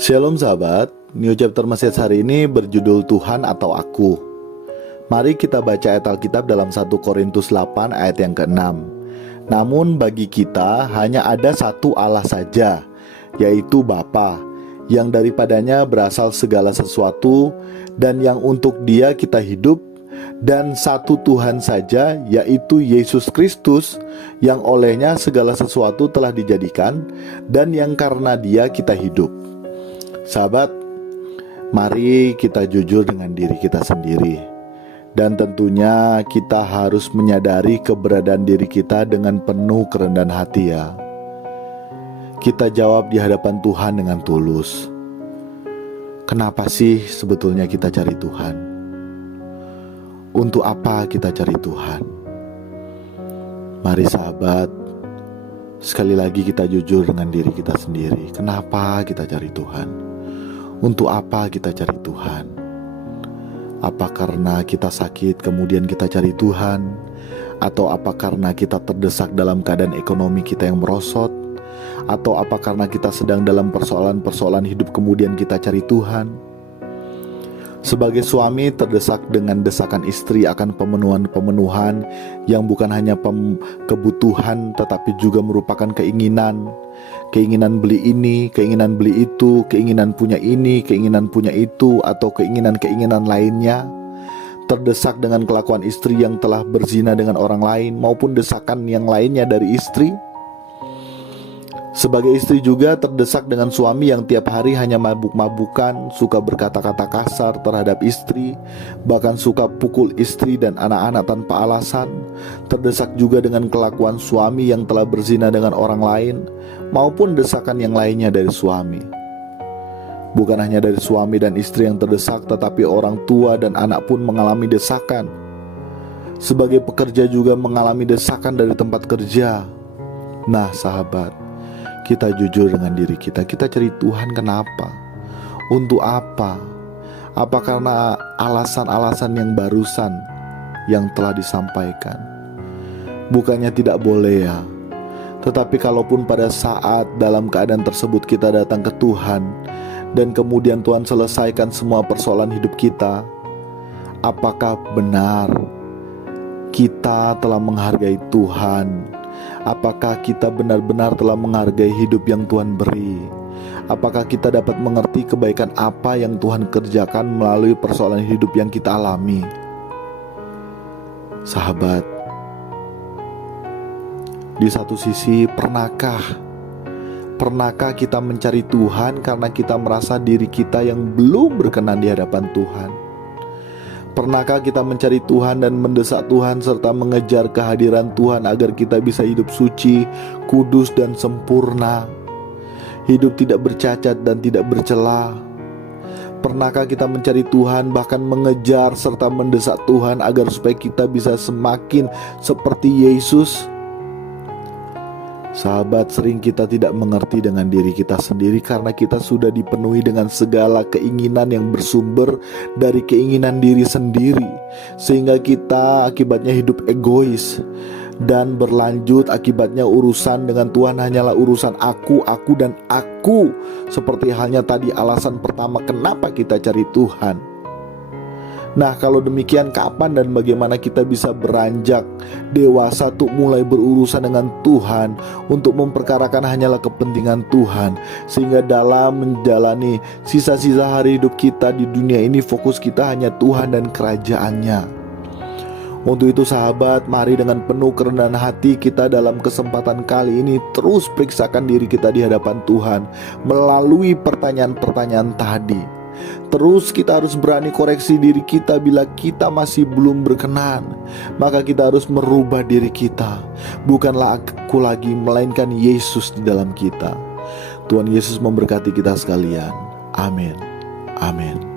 Shalom sahabat, New Chapter Message hari ini berjudul Tuhan atau Aku. Mari kita baca ayat Alkitab dalam 1 Korintus 8 ayat yang ke-6. Namun bagi kita hanya ada satu Allah saja, yaitu Bapa, yang daripadanya berasal segala sesuatu dan yang untuk Dia kita hidup, dan satu Tuhan saja, yaitu Yesus Kristus, yang olehnya segala sesuatu telah dijadikan dan yang karena Dia kita hidup. Sahabat, mari kita jujur dengan diri kita sendiri. Dan tentunya kita harus menyadari keberadaan diri kita dengan penuh kerendahan hati ya. Kita jawab di hadapan Tuhan dengan tulus. Kenapa sih sebetulnya kita cari Tuhan? Untuk apa kita cari Tuhan? Mari sahabat, sekali lagi kita jujur dengan diri kita sendiri. Kenapa kita cari Tuhan? Untuk apa kita cari Tuhan? Apa karena kita sakit kemudian kita cari Tuhan? Atau apa karena kita terdesak dalam keadaan ekonomi kita yang merosot? Atau apa karena kita sedang dalam persoalan-persoalan hidup kemudian kita cari Tuhan? Sebagai suami terdesak dengan desakan istri akan pemenuhan-pemenuhan yang bukan hanya kebutuhan tetapi juga merupakan keinginan. Keinginan beli ini, keinginan beli itu, keinginan punya ini, keinginan punya itu, atau keinginan-keinginan lainnya. Terdesak dengan kelakuan istri yang telah berzina dengan orang lain maupun desakan yang lainnya dari istri. Sebagai istri juga terdesak dengan suami yang tiap hari hanya mabuk-mabukan, suka berkata-kata kasar terhadap istri, bahkan suka pukul istri dan anak-anak tanpa alasan. Terdesak juga dengan kelakuan suami yang telah berzina dengan orang lain, maupun desakan yang lainnya dari suami. Bukan hanya dari suami dan istri yang terdesak, tetapi orang tua dan anak pun mengalami desakan. Sebagai pekerja juga mengalami desakan dari tempat kerja. Nah sahabat, kita jujur dengan diri kita. Kita cari Tuhan kenapa? Untuk apa? Apa karena alasan-alasan yang barusan yang telah disampaikan? Bukannya tidak boleh ya. Tetapi kalaupun pada saat dalam keadaan tersebut kita datang ke Tuhan dan kemudian Tuhan selesaikan semua persoalan hidup kita, apakah benar kita telah menghargai Tuhan? Apakah kita benar-benar telah menghargai hidup yang Tuhan beri? Apakah kita dapat mengerti kebaikan apa yang Tuhan kerjakan melalui persoalan hidup yang kita alami? Sahabat, di satu sisi pernahkah kita mencari Tuhan karena kita merasa diri kita yang belum berkenan di hadapan Tuhan? Pernahkah kita mencari Tuhan dan mendesak Tuhan serta mengejar kehadiran Tuhan agar kita bisa hidup suci, kudus dan sempurna, hidup tidak bercacat dan tidak bercela? Pernahkah kita mencari Tuhan bahkan mengejar serta mendesak Tuhan agar supaya kita bisa semakin seperti Yesus? Sahabat, sering kita tidak mengerti dengan diri kita sendiri karena kita sudah dipenuhi dengan segala keinginan yang bersumber dari keinginan diri sendiri, sehingga kita akibatnya hidup egois dan berlanjut. Akibatnya urusan dengan Tuhan hanyalah urusan aku, dan aku. Seperti halnya tadi alasan pertama kenapa kita cari Tuhan. Nah, kalau demikian kapan dan bagaimana kita bisa beranjak dewasa untuk mulai berurusan dengan Tuhan, untuk memperkarakan hanyalah kepentingan Tuhan, sehingga dalam menjalani sisa-sisa hari hidup kita di dunia ini fokus kita hanya Tuhan dan kerajaannya. Untuk itu sahabat, mari dengan penuh kerendahan hati kita dalam kesempatan kali ini terus periksakan diri kita di hadapan Tuhan melalui pertanyaan-pertanyaan tadi. Terus kita harus berani koreksi diri kita bila kita masih belum berkenan. Maka kita harus merubah diri kita. Bukanlah aku lagi, melainkan Yesus di dalam kita. Tuhan Yesus memberkati kita sekalian. Amin. Amin.